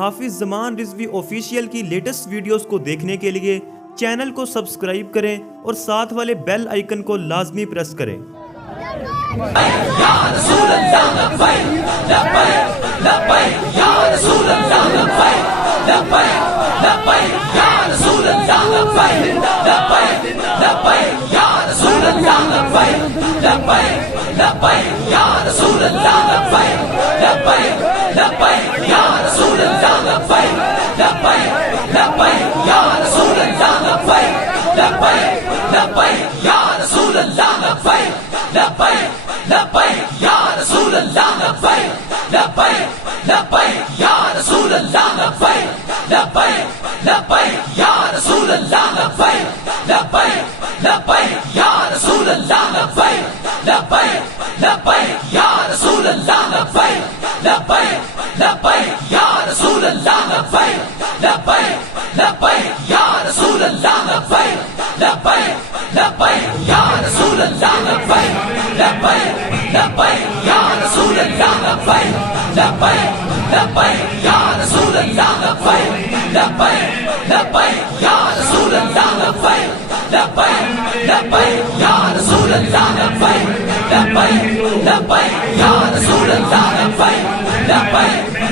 हाफिज Zaman Rizvi official की latest videos को देखने के लिए चैनल को सब्सक्राइब करें और साथ वाले बेल आइकन को लाजमी प्रेस करें।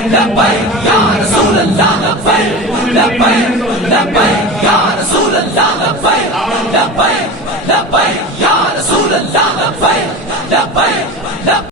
Ya